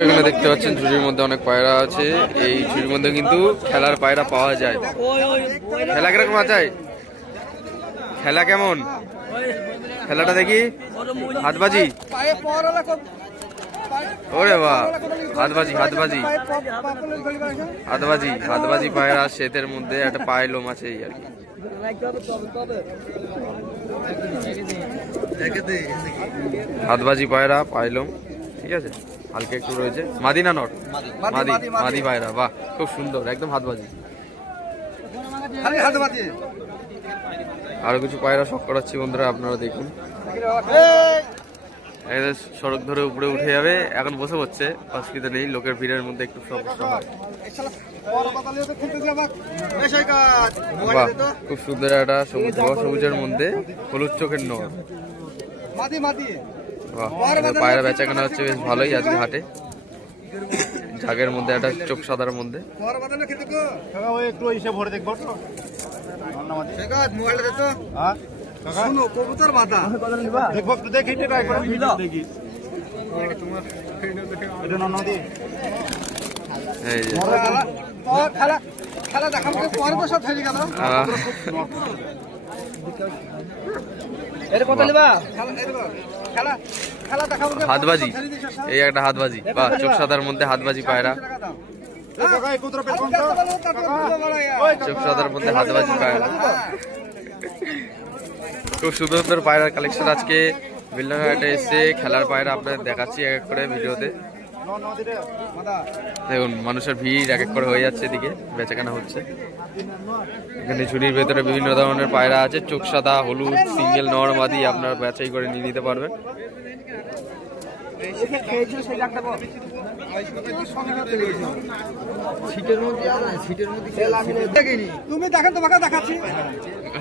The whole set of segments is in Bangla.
এখানে দেখতে পাচ্ছেন ঝুড়ির মধ্যে অনেক পায়রা আছে। এই ঝুড়ির মধ্যে কিন্তু খেলার পায়রা পাওয়া যায়। খেলা কিরকম আছে? খেলা কেমন? খেলাটা দেখি। হাতবাজি। ওরে বাহ, হাতবাজি হাতবাজি হাতবাজি হাতবাজি পায়রা। শীতের মধ্যে একটা পায়ে লোম আছে আর কি। হাতবাজি পায়রা, পায়ে লোম, ঠিক আছে, হালকা একটু রয়েছে। মাদি না নট? মাদি, মাদি পায়রা। বাহ, খুব সুন্দর, একদম হাতবাজি। আরো কিছু পায়রা শখ করাচ্ছি বন্ধুরা, আপনারা দেখুন। সড়ক ধরে উপরে উঠে যাবে, এখন বসে পড়ছে, অসুবিধা নেই। লোকের ভিড়ের মধ্যে একটু সমস্যা হয়। বাহ, খুব সুন্দর একটা সবুজ, সবুজের মধ্যে হলুদ চোখের নর। বাহ, পায়রা বেচাকেনা হচ্ছে বেশ ভালোই আজকে হাটে। ঝাগের মধ্যে একটা চোখ সাদার মধ্যে। হাতবাজি, এই একটা হাতবাজি। বা চোখ সাদার মধ্যে হাতবাজি পায়রা। চোখ সাদার মধ্যে হাতবাজি পায়রা। খুব সুন্দর সুন্দর পায়রার কালেকশন আজকে বিল্লাঘাটে এসে খেলার পায়রা আপনাদের দেখাচ্ছি এক এক করে ভিডিওতে। দেখুন মানুষের ভিড় এক এক করে হয়ে যাচ্ছে, এদিকে বেচাকেনা হচ্ছে। এখানে ঝুড়ির ভেতরে বিভিন্ন ধরনের পায়রা আছে, চোখ সাদা, হলুদ, সিঙ্গেল, নর, মাদি, আপনারা বাছাই করে নিয়ে নিতে পারবেন। তুমি দেখেন, তোমাকে দেখাচ্ছি।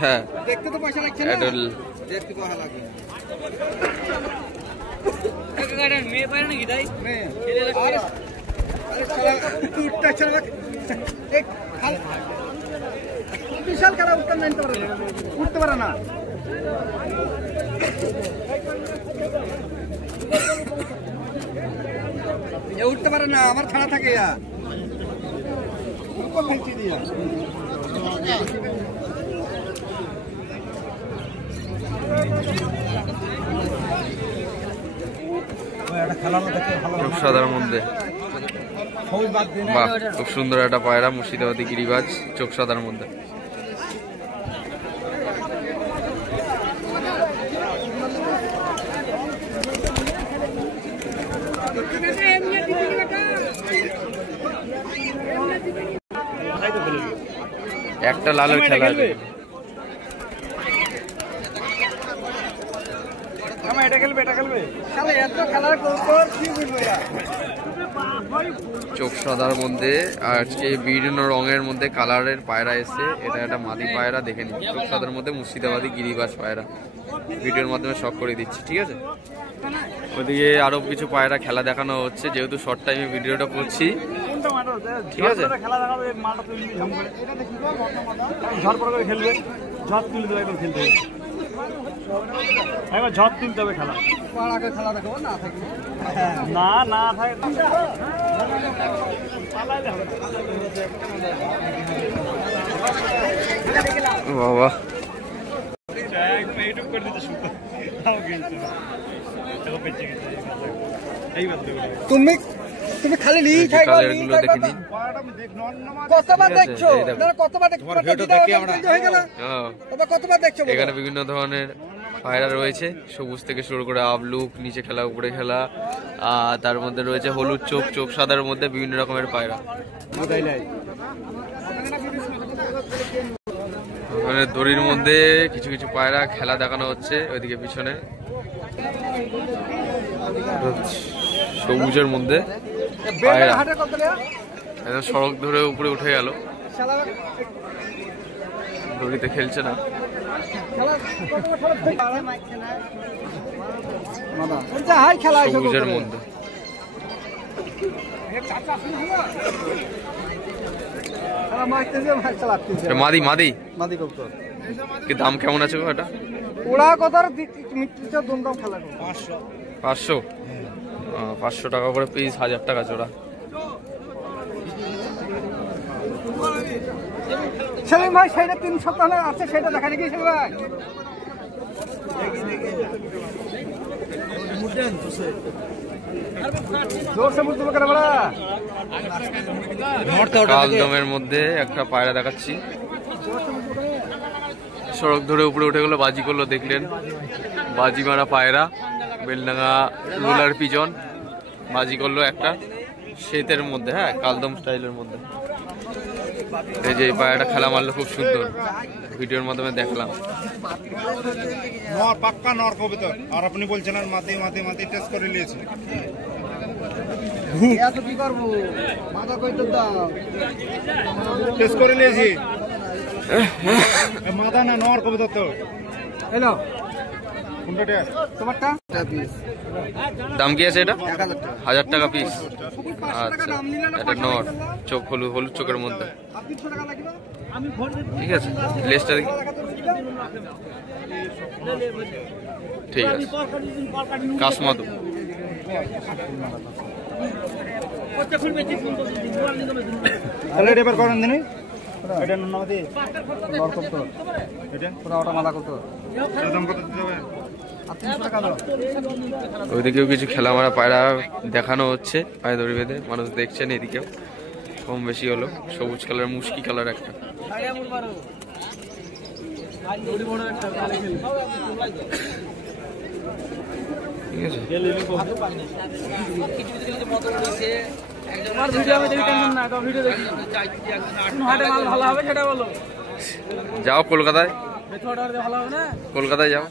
হ্যাঁ, দেখতে তো পয়সা লাগছে না, দেখতে পয়সা লাগবে। মেয়ে পারে নাকি তাই? বিশাল খেলা, উঠতে পারে না। উঠতে পারে না, আমার খাড়া থাকে। চোখ সাদার মধ্যে বাহ, খুব সুন্দর একটা পায়রা, মুর্শিদাবাদী গিরিবাজ, চোখ সাদার মধ্যে। একটা লালের খেলা আছে। চোখ সাদার মধ্যে আজকে বিভিন্ন রঙের মধ্যে কালারের পায়রা এসছে। এটা একটা মাদি পায়রা, দেখে নিন। চোখ সাদার মধ্যে মুর্শিদাবাদী গিরিবাজ পায়রা ভিডিওর মাধ্যমে শখ করে দিচ্ছি, ঠিক আছে। ওদিকে আরো কিছু পায়রা খেলা দেখানো হচ্ছে, যেহেতু শর্ট টাইমে ভিডিওটা করছি, ঠিক আছে। ঝড় তুলতে হবে, খেলা খেলা দেখাবো না না না থাকে। বাবা, তুমি তুমি খালি কতবার দেখছো, কতবার দেখছো। এখানে বিভিন্ন ধরনের পায়রা রয়েছে, সবুজ থেকে শুরু করে আবলুক, নিচে খেলা, উপরে খেলা, আর তার মধ্যে রয়েছে হলুদ চোখ, চোখ সাদার মধ্যে বিভিন্ন রকমের পায়রা। ওখানে দড়ির মধ্যে কিছু কিছু পায়রা খেলা দেখানো হচ্ছে। ওইদিকে পিছনে সবুজের মধ্যে পায়রা একদম সড়ক ধরে উপরে উঠে গেল, দড়িতে খেলছে না। সবুজের মধ্যে মাদি মাদি মাদি কবুতর কি দাম কেমন আছে গো এটা? ওড়া কথার দাম খেলা 500 500। ও 500 টাকা করে পিস, 1000 টাকা জোড়া। সেলিম ভাই সেটা 3 সপ্তাহ আছে, সেটা দেখা দেখি সেলিম ভাই। কালদমের মধ্যে একটা পায়রা দেখাচ্ছি, সড়ক ধরে উপরে উঠে গেলো, বাজি করলো, দেখলেন বাজি মারা পায়রা, বেলডাঙ্গা রুলার পিজন বাজি করলো একটা শীতের মধ্যে, হ্যাঁ কালদম স্টাইলের মধ্যে। এই যে এই পায়রাটা খেলা মারলো, খুব সুন্দর, ভিডিওর মাধ্যমে দেখলাম। নর পাক্কা নর কবুতর, আর আপনি বলছেন আর মাটি মাটি মাটি টেস্ট করে নিয়েছি। কি করবো মাথা কই তো দাও, টেস্ট করে নিয়েছি, মাথা না নর কবুতর তো। এলো কোনটা তোমারটা? দাম কি আছে এটা? 1000 টাকা পিস। টাকা আচ্ছা, দাম নিলে না, এটা নর, চোখ হলুদ হলুদ চোখের মধ্যে, 300 টাকা লাগবে। ঠিক আছে। লেজটা দেখি, ঠিক আছে, কাশমাদু। তাহলে এটা এবার করেন দিনই, এটা নরমাদি নর করতো এটা পুরো ওটা মালা করতো, এর দাম কত দিতে হবে? 300 টাকা দাও। ওইদিকেও কিছু খেলা মারা পায়রা দেখানো হচ্ছে, পায়ে দড়ি বেঁধে মানুষ দেখছেন। এদিকেও কম বেশি হলো, সবুজ কালার মুশকি কালার একটা। ঠিক আছে, যাও কলকাতায়, কলকাতায় যাও।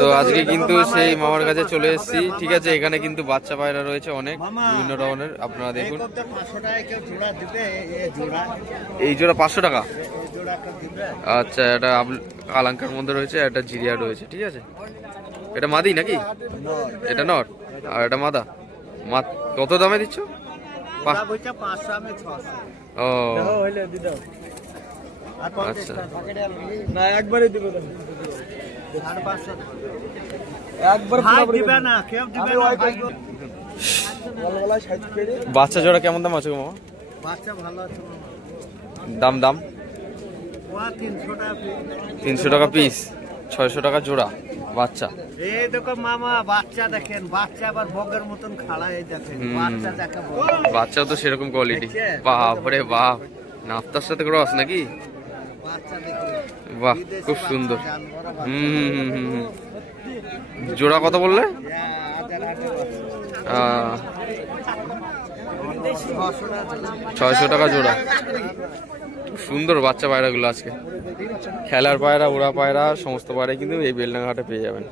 তো আজকে কিন্তু সেই মামার কাছে চলে এসেছি, ঠিক আছে। এখানে কিন্তু বাচ্চা পায়রা রয়েছে অনেক বিভিন্ন ধরনের, আপনারা দেখুন। এই জোড়া 500 টাকা। আচ্ছা, এটা কালাঙ্কার মধ্যে রয়েছে, একটা জিরিয়া রয়েছে, ঠিক আছে। এটা মাদি নাকি? এটা নর আর এটা মাদা। কত দামে দিচ্ছ? ও আচ্ছা, একবারে দিবে না, কেউ দিবে না। বাচ্চা জোড়া কেমন দাম আছে গো মামা? বাচ্চা ভালো আছে, দাম দাম 300 টাকা পিস। 300 টাকা পিস, 600 টাকা জোড়া বাচ্চা। এই দেখো মামা বাচ্চা দেখেন, বাচ্চা আবার বগের মতন খাড়া, এই দেখেন বাচ্চা দেখে, বাচ্চাও তো সেরকম কোয়ালিটি। বাপ রে বাপ, নাফতার সাথে ক্রস নাকি? বাচ্চা দেখে বাহ, খুব সুন্দর। জোড়া কত বললে? 600 টাকা জোড়া। সুন্দর বাচ্চা পায়রাগুলো আজকে, খেলার পায়রা, ওড়া পায়রা, সমস্ত পায়রা কিন্তু এই বেলডাঙ্গা হাটে পেয়ে যাবেন।